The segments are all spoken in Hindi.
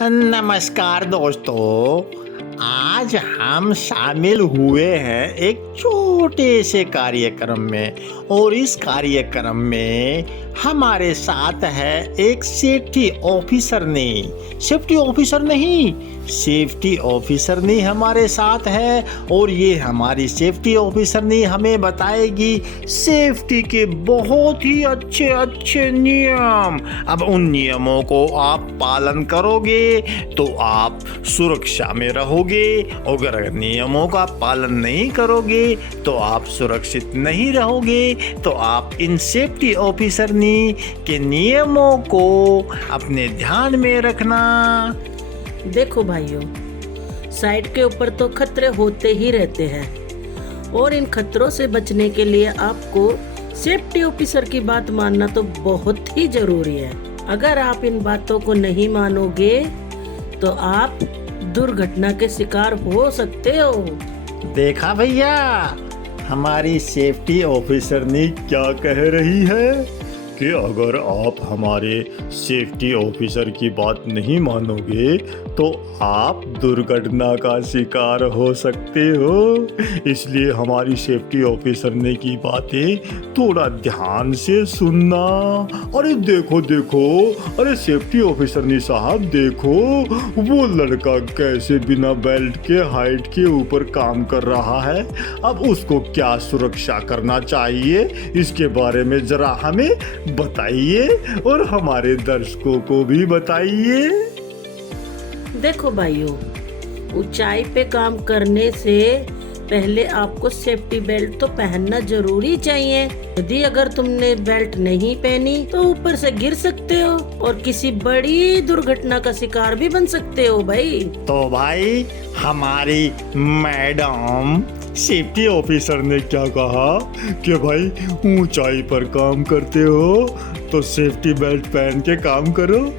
नमस्कार दोस्तों। आज हम शामिल हुए हैं एक छोटे से कार्यक्रम में और इस कार्यक्रम में हमारे साथ है एक सेफ्टी ऑफिसर ने हमारे साथ है और ये हमारी सेफ्टी ऑफिसर ने हमें बताएगी सेफ्टी के बहुत ही अच्छे अच्छे नियम। अब उन नियमों को आप पालन करोगे तो आप सुरक्षा में रहोगे, अगर नियमों का पालन नहीं करोगे तो आप सुरक्षित नहीं रहोगे। तो आप इन सेफ्टी ऑफिसर के नियमों को अपने ध्यान में रखना। देखो भाइयों, साइट के ऊपर तो खतरे होते ही रहते हैं और इन खतरों से बचने के लिए आपको सेफ्टी ऑफिसर की बात मानना तो बहुत ही जरूरी है। अगर आप इन बातों को नहीं मानोगे तो आप दुर्घटना के शिकार हो सकते हो। देखा भैया, हमारी सेफ्टी ऑफिसर ने क्या कह रही है कि अगर आप हमारे सेफ्टी ऑफिसर की बात नहीं मानोगे तो आप दुर्घटना का शिकार हो सकते हो। इसलिए हमारी सेफ्टी ऑफिसर ने की बातें थोड़ा ध्यान से सुनना। अरे देखो, अरे सेफ्टी ऑफिसर ने साहब देखो, वो लड़का कैसे बिना बेल्ट के हाइट के ऊपर काम कर रहा है। अब उसको क्या सुरक्षा करना चाहिए, इसके बारे में जरा हमें बताइए और हमारे दर्शकों को भी बताइए। देखो भाइयों, ऊंचाई पे काम करने से पहले आपको सेफ्टी बेल्ट तो पहनना जरूरी चाहिए। यदि अगर तुमने बेल्ट नहीं पहनी तो ऊपर से गिर सकते हो और किसी बड़ी दुर्घटना का शिकार भी बन सकते हो भाई। तो भाई, हमारी मैडम सेफ्टी ऑफिसर ने क्या कहा कि भाई ऊंचाई पर काम करते हो तो सेफ्टी बेल्ट पहन के काम करो।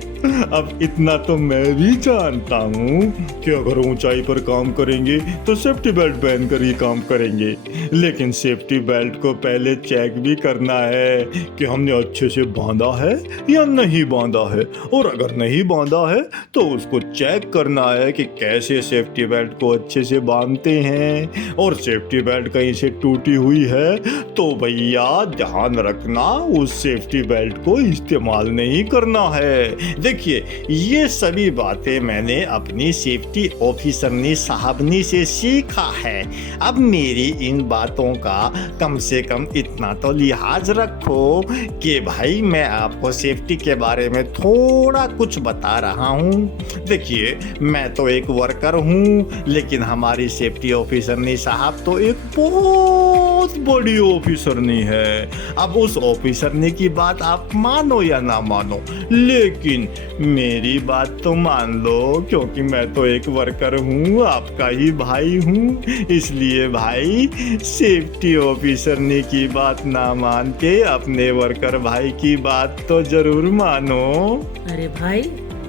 अब इतना तो मैं भी जानता हूँ कि अगर ऊंचाई पर काम करेंगे तो सेफ्टी बेल्ट पहन कर ही काम करेंगे, लेकिन सेफ्टी बेल्ट को पहले चेक भी करना है कि हमने अच्छे से बांधा है या नहीं बांधा है, और अगर नहीं बांधा है तो उसको चेक करना है कि कैसे सेफ्टी बेल्ट को अच्छे से बांधते हैं। और सेफ्टी बेल्ट कहीं से टूटी हुई है तो भैया ध्यान रखना, उस सेफ्टी बेल्ट को इस्तेमाल नहीं करना है। देखिए, ये सभी बातें मैंने अपनी सेफ्टी ऑफिसरनी साहबनी से सीखा है। अब मेरी इन बातों का कम से कम इतना तो लिहाज रखो कि भाई मैं आपको सेफ्टी के बारे में थोड़ा कुछ बता रहा हूँ। देखिए, मैं तो एक वर्कर हूँ, लेकिन हमारी सेफ्टी ऑफिसरनी साहब तो एक बहुत बड़ी ऑफिसरनी है। अब उस ऑफिसरनी की बात आप मानो या ना मानो, लेकिन मेरी बात तो मान लो, क्योंकि मैं तो एक वर्कर हूँ, आपका ही भाई हूँ। इसलिए भाई, सेफ्टी ऑफिसर ने की बात ना मान के अपने वर्कर भाई की बात तो जरूर मानो। अरे भाई,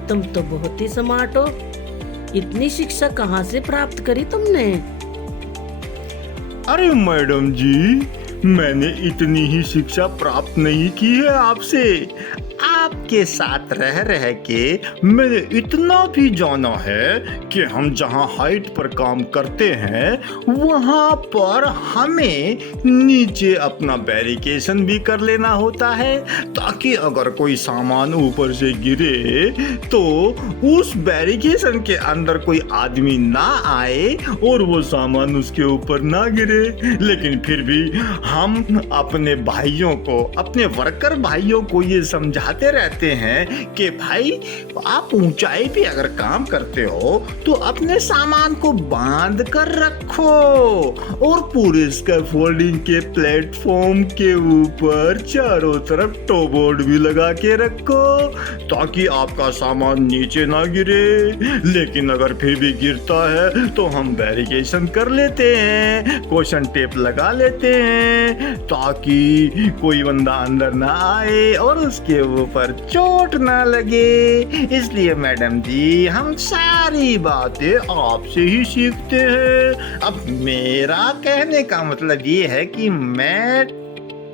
तुम तो बहुत ही स्मार्ट हो। इतनी शिक्षा कहाँ से प्राप्त करी तुमने? अरे मैडम जी, मैंने इतनी ही शिक्षा प्राप्त नहीं की है आपसे। आपके साथ रह के मैंने इतना भी जाना है कि हम जहाँ हाइट पर काम करते हैं वहाँ पर हमें नीचे अपना बैरिकेशन भी कर लेना होता है, ताकि अगर कोई सामान ऊपर से गिरे तो उस बैरिकेशन के अंदर कोई आदमी ना आए और वो सामान उसके ऊपर ना गिरे। लेकिन फिर भी हम अपने भाइयों को, अपने वर्कर भाइयों को ये समझाते रहते हैं कि भाई, आप ऊंचाई पे अगर काम करते हो तो अपने सामान को बांध कर रखो और पूरे स्कैफोल्डिंग के प्लेटफॉर्म के ऊपर चारों तरफ टो बोर्ड भी लगा के रखो, ताकि आपका सामान नीचे ना गिरे। लेकिन अगर फिर भी गिरता है तो हम बैरिकेशन कर लेते हैं, क्वेश्चन टेप लगा लेते हैं, ताकि कोई बंदा अंदर ना आए और उसके ऊपर चोट ना लगे। इसलिए मैडम जी, हम सारी बातें आपसे ही सीखते हैं। अब मेरा कहने का मतलब ये है कि मैं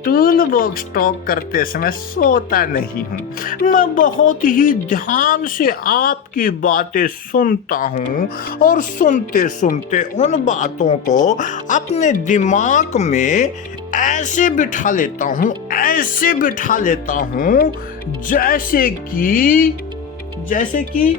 टूल बॉक्स टॉक करते समय सोता नहीं हूँ। मैं बहुत ही ध्यान से आपकी बातें सुनता हूँ और सुनते सुनते उन बातों को अपने दिमाग में ऐसे बिठा लेता हूँ जैसे कि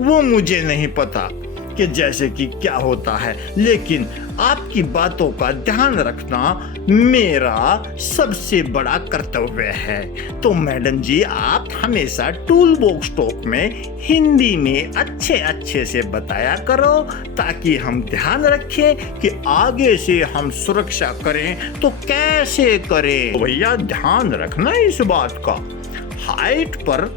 वो मुझे नहीं पता कि जैसे कि क्या होता है, लेकिन आपकी बातों का ध्यान रखना मेरा सबसे बड़ा कर्तव्य है। तो मैडम जी, आप हमेशा टूल बॉक्स टॉक में हिंदी में अच्छे से बताया करो, ताकि हम ध्यान रखें कि आगे से हम सुरक्षा करें तो कैसे करें। तो भैया ध्यान रखना इस बात का, हाइट पर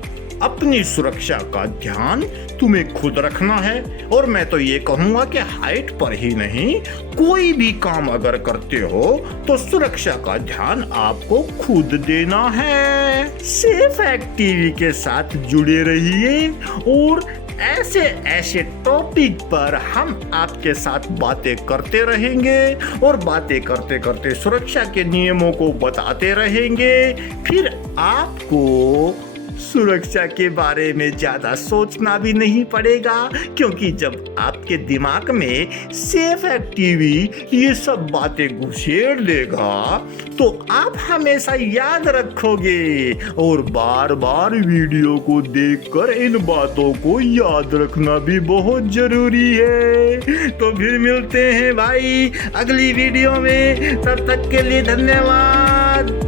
अपनी सुरक्षा का ध्यान तुम्हें खुद रखना है। और मैं तो ये कहूंगा कि हाइट पर ही नहीं, कोई भी काम अगर करते हो तो सुरक्षा का ध्यान आपको खुद देना है। सेफ एक्टिवी के साथ जुड़े रहिए और ऐसे टॉपिक पर हम आपके साथ बातें करते रहेंगे और बातें करते करते सुरक्षा के नियमों को बताते रहेंगे। फिर आपको सुरक्षा के बारे में ज्यादा सोचना भी नहीं पड़ेगा, क्योंकि जब आपके दिमाग में सेफ एक्टिवी ये सब बातें घुसेड़ देगा तो आप हमेशा याद रखोगे और बार बार वीडियो को देखकर इन बातों को याद रखना भी बहुत जरूरी है। तो फिर मिलते हैं भाई अगली वीडियो में, तब तक के लिए धन्यवाद।